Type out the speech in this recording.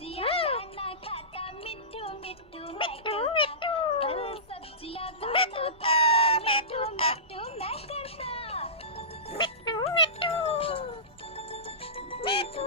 सब्जियां खाना खाता मिट्ठू मिट्ठू मैं करता फल सब्जियां खाना खाता मिट्ठू मिट्ठू मैं करता मिट्ठू मिट्ठू मिट्ठू